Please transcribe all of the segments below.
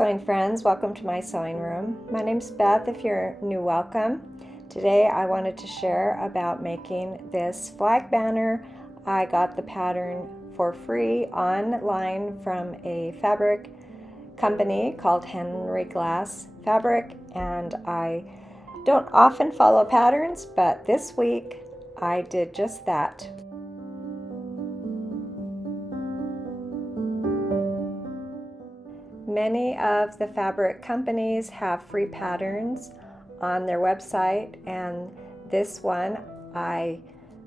sewing friends, welcome to my sewing room. My name's Beth. If you're new, welcome. Today I wanted to share about making this flag banner. I got the pattern for free online from a fabric company called Henry Glass Fabric, and I don't often follow patterns, but this week I did just that. Many of the fabric companies have free patterns on their website, and this one, I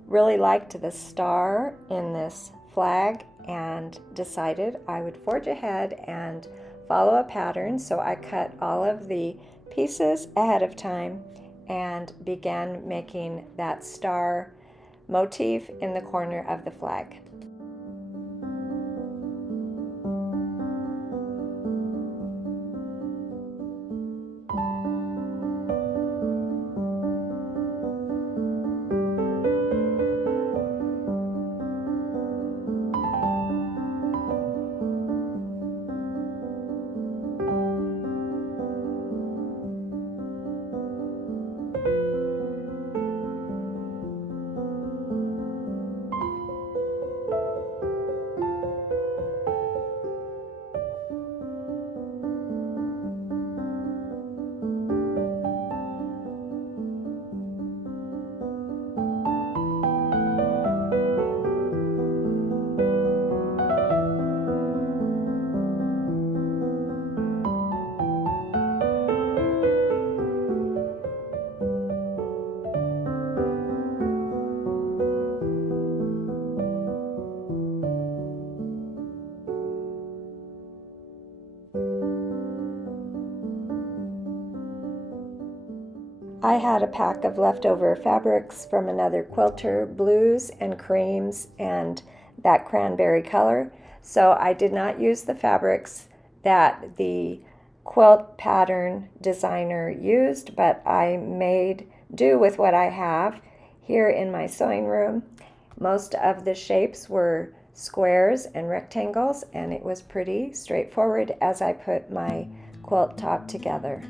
really liked the star in this flag and decided I would forge ahead and follow a pattern. So I cut all of the pieces ahead of time and began making that star motif in the corner of the flag. I had a pack of leftover fabrics from another quilter, blues and creams and that cranberry color. So I did not use the fabrics that the quilt pattern designer used, but I made do with what I have here in my sewing room. Most of the shapes were squares and rectangles, and it was pretty straightforward as I put my quilt top together.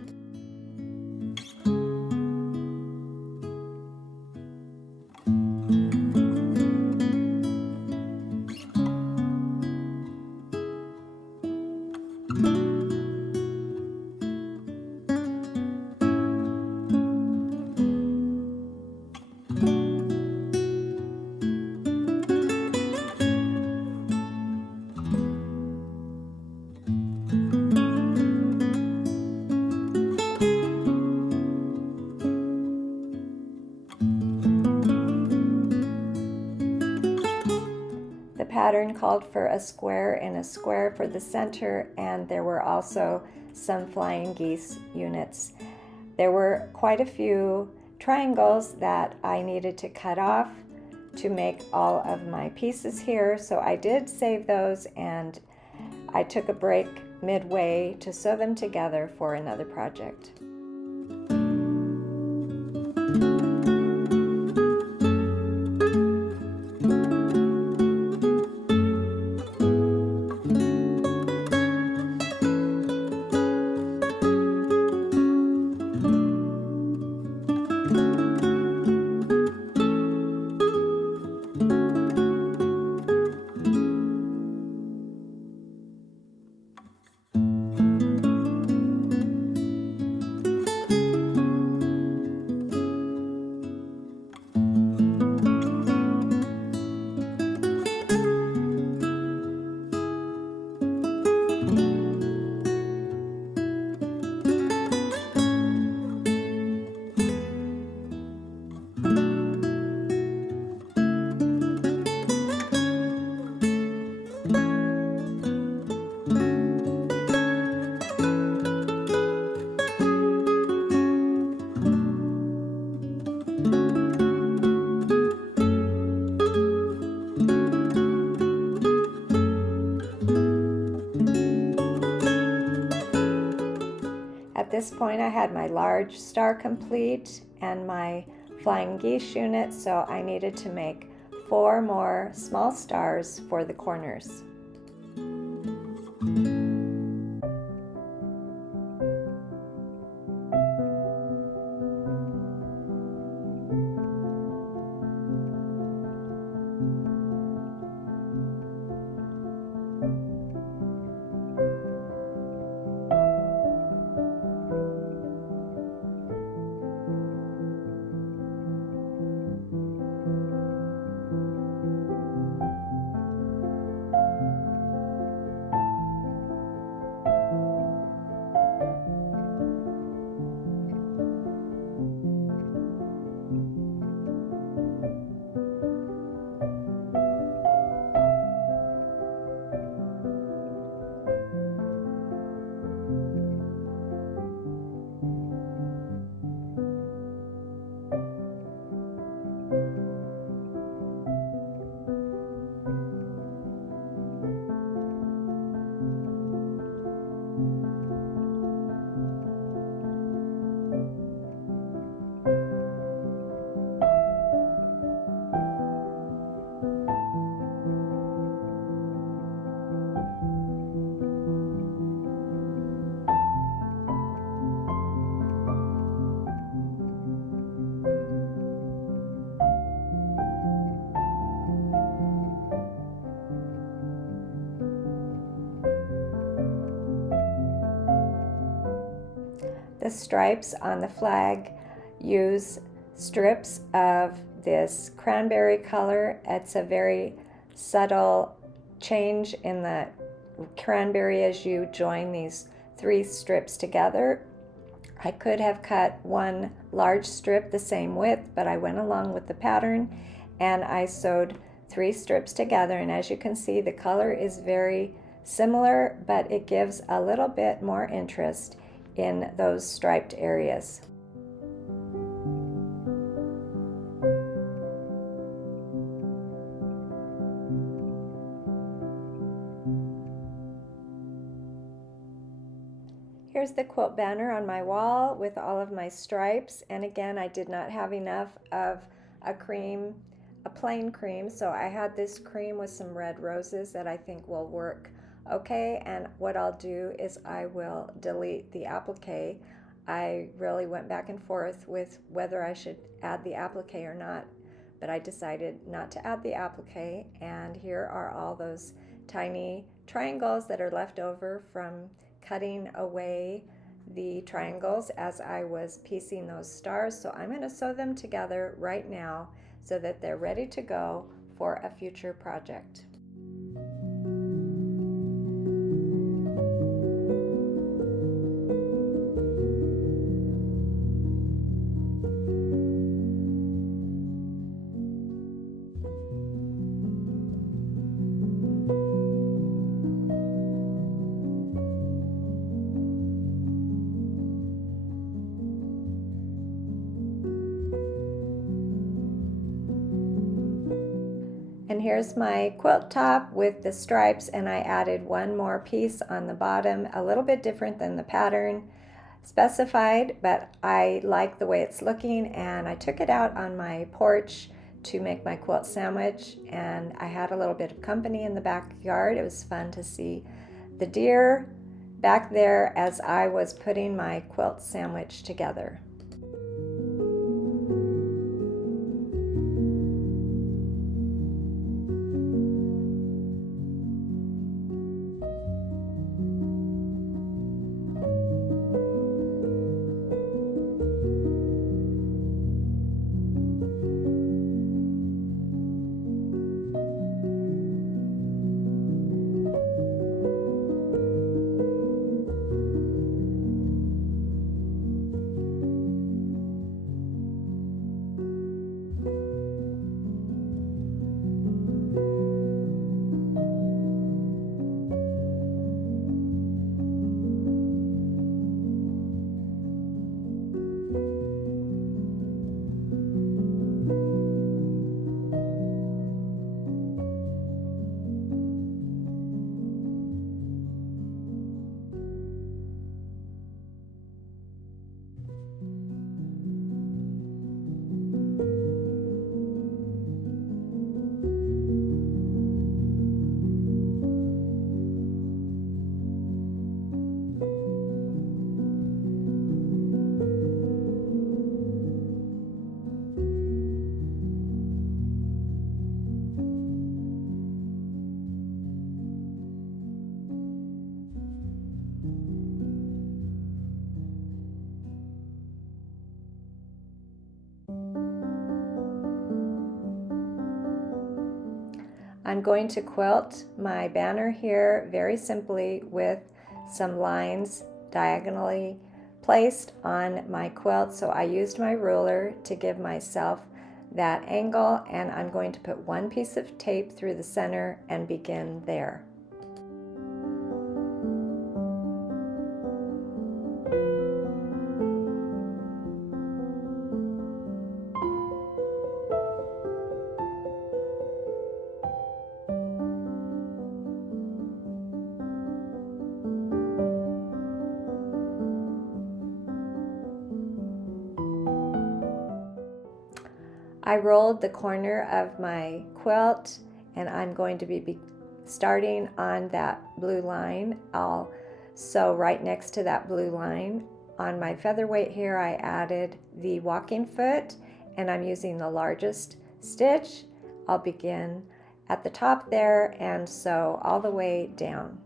The pattern called for a square and a square for the center, and there were also some flying geese units. There were quite a few triangles that I needed to cut off to make all of my pieces here, so I did save those, and I took a break midway to sew them together for another project. At this point, I had my large star complete and my flying geese unit, so I needed to make 4 more small stars for the corners. the stripes on the flag use strips of this cranberry color. It's a very subtle change in the cranberry as you join these 3 strips together. I could have cut one large strip the same width, but I went along with the pattern and I sewed 3 strips together, and as you can see, the color is very similar, but it gives a little bit more interest in those striped areas. Here's the quilt banner on my wall with all of my stripes, and again, I did not have enough of a plain cream, so I had this cream with some red roses that I think will work okay. And what I'll do is I will delete the appliqué. I really went back and forth with whether I should add the appliqué or not, but I decided not to add the appliqué, and here are all those tiny triangles that are left over from cutting away the triangles as I was piecing those stars. So I'm going to sew them together right now so that they're ready to go for a future project. And here's my quilt top with the stripes, and I added one more piece on the bottom, a little bit different than the pattern specified, but I like the way it's looking, and I took it out on my porch to make my quilt sandwich, and I had a little bit of company in the backyard. It was fun to see the deer back there as I was putting my quilt sandwich together. I'm going to quilt my banner here very simply with some lines diagonally placed on my quilt. So I used my ruler to give myself that angle, and I'm going to put one piece of tape through the center and begin there. I rolled the corner of my quilt, and I'm going to be starting on that blue line. I'll sew right next to that blue line. On my featherweight here, I added the walking foot, and I'm using the largest stitch. I'll begin at the top there and sew all the way down.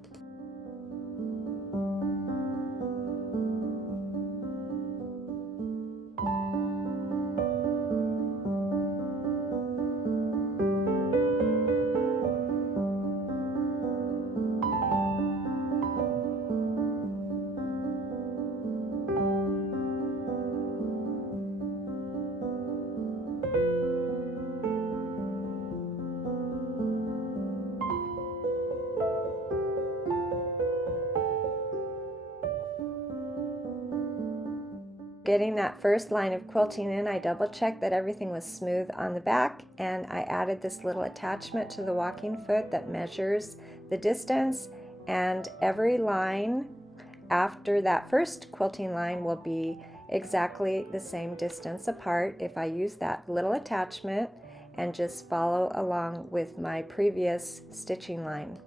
getting that first line of quilting in, I double checked that everything was smooth on the back, and I added this little attachment to the walking foot that measures the distance, and every line after that first quilting line will be exactly the same distance apart if I use that little attachment and just follow along with my previous stitching line.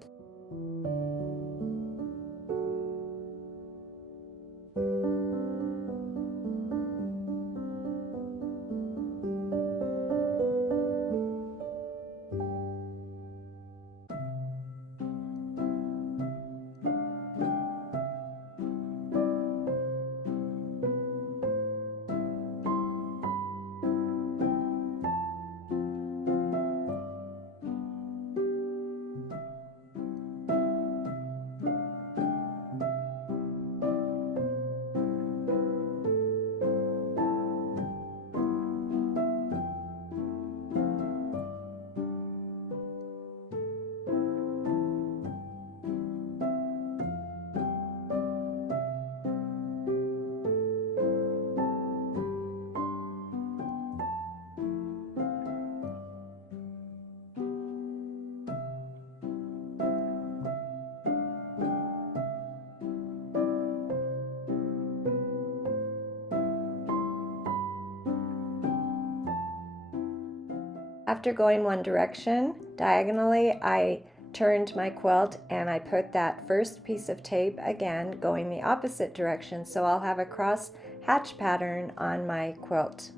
After going one direction diagonally, I turned my quilt and I put that first piece of tape again going the opposite direction, so I'll have a cross hatch pattern on my quilt.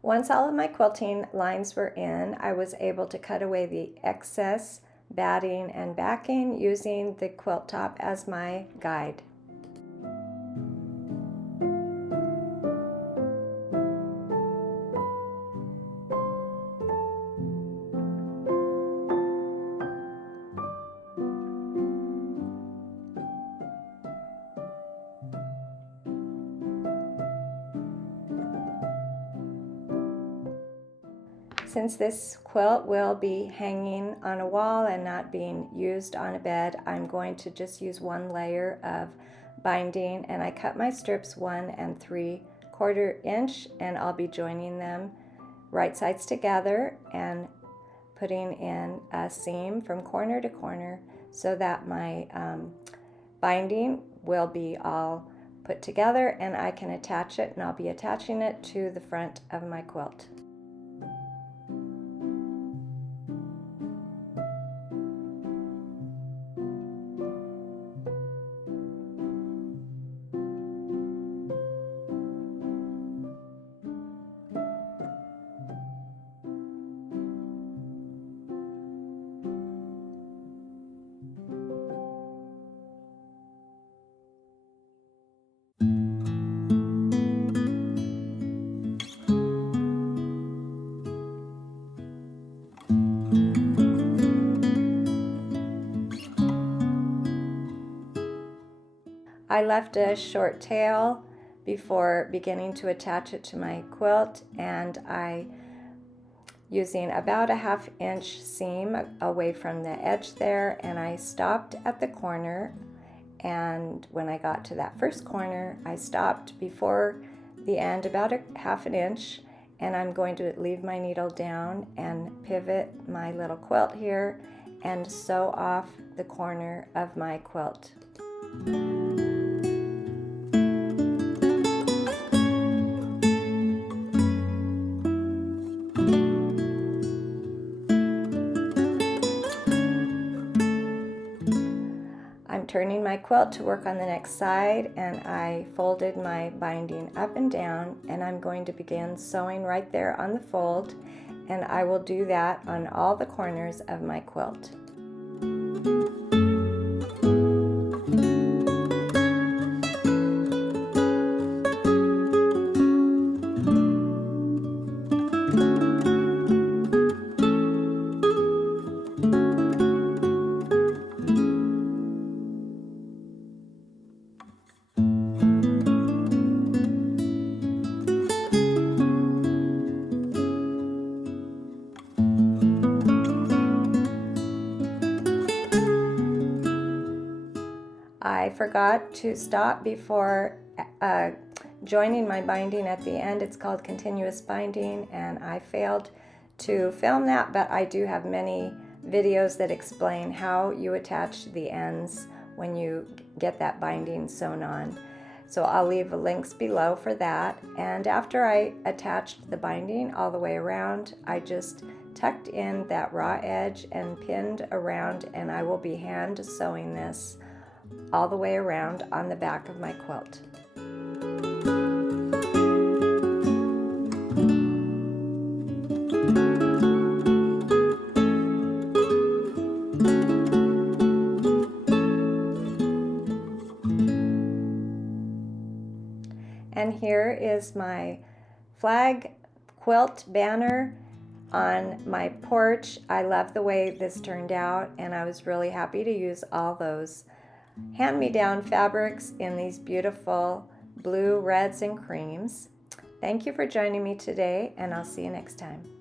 Once all of my quilting lines were in, I was able to cut away the excess batting and backing using the quilt top as my guide. Since this quilt will be hanging on a wall and not being used on a bed, I'm going to just use one layer of binding, and I cut my strips 1 3/4 inch, and I'll be joining them right sides together and putting in a seam from corner to corner so that my binding will be all put together and I can attach it, and I'll be attaching it to the front of my quilt. I left a short tail before beginning to attach it to my quilt, and I, using about a 1/2 inch seam away from the edge there, and I stopped at the corner, and when I got to that first corner I stopped before the end about a 1/2 inch, and I'm going to leave my needle down and pivot my little quilt here and sew off the corner of my quilt. I'm turning my quilt to work on the next side, and I folded my binding up and down, and I'm going to begin sewing right there on the fold, and I will do that on all the corners of my quilt. I forgot to stop before joining my binding at the end. It's called continuous binding, and I failed to film that, but I do have many videos that explain how you attach the ends when you get that binding sewn on. So I'll leave links below for that. And after I attached the binding all the way around, I just tucked in that raw edge and pinned around, and I will be hand sewing this all the way around on the back of my quilt. And here is my flag quilt banner on my porch. I love the way this turned out, and I was really happy to use all those hand-me-down fabrics in these beautiful blue, reds, and creams. Thank you for joining me today, and I'll see you next time.